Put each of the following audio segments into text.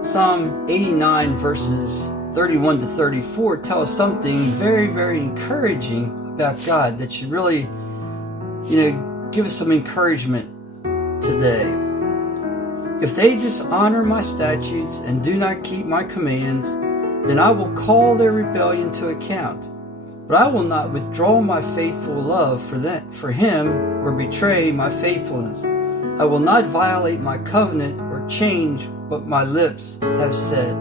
Psalm 89 verses 31 to 34 tell us something very, very encouraging about God that should really, give us some encouragement today. If they dishonor my statutes and do not keep my commands, then I will call their rebellion to account. But I will not withdraw my faithful love for him or betray my faithfulness. I will not violate my covenant or change what my lips have said.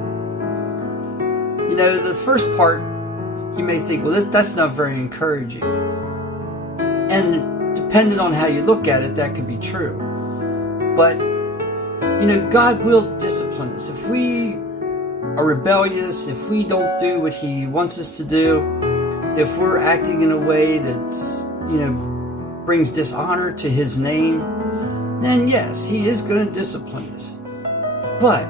The first part, you may think, well, that's not very encouraging. And depending on how you look at it, that could be true. But, God will discipline us. If we are rebellious, if we don't do what he wants us to do, if we're acting in a way that's, brings dishonor to his name, then yes, he is going to discipline us. But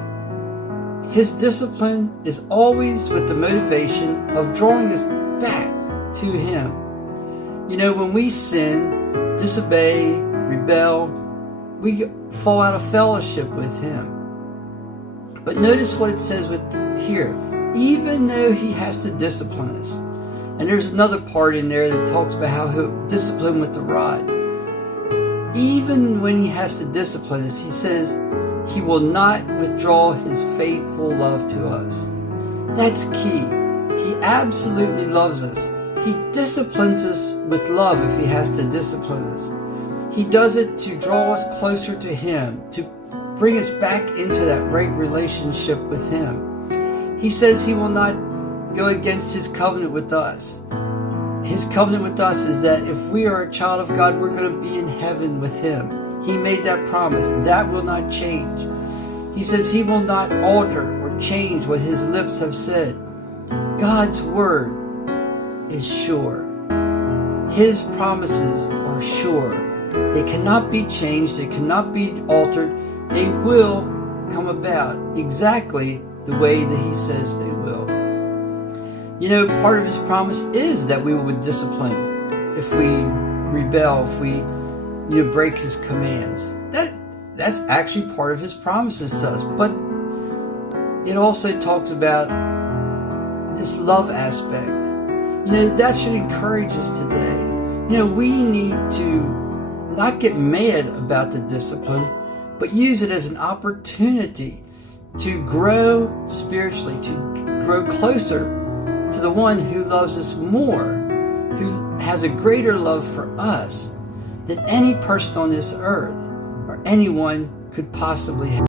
his discipline is always with the motivation of drawing us back to him. When we sin, disobey, rebel, we fall out of fellowship with him. But notice what it says here. Even though he has to discipline us. And there's another part in there that talks about how he'll discipline with the rod. Even when he has to discipline us, he says he will not withdraw his faithful love to us. That's key. He absolutely loves us. He disciplines us with love if he has to discipline us. He does it to draw us closer to him, to bring us back into that right relationship with him. He says he will not go against his covenant with us. His covenant with us is that if we are a child of God, we're going to be in heaven with him. He made that promise. That will not change. He says he will not alter or change what his lips have said. God's word is sure. His promises are sure. They cannot be changed. They cannot be altered. They will come about exactly the way that he says they will. Part of his promise is that we would discipline if we rebel, if we, break his commands. That's actually part of his promises to us. But it also talks about this love aspect. That should encourage us today. We need to not get mad about the discipline, but use it as an opportunity to grow spiritually, to grow closer to the one who loves us more, who has a greater love for us than any person on this earth or anyone could possibly have.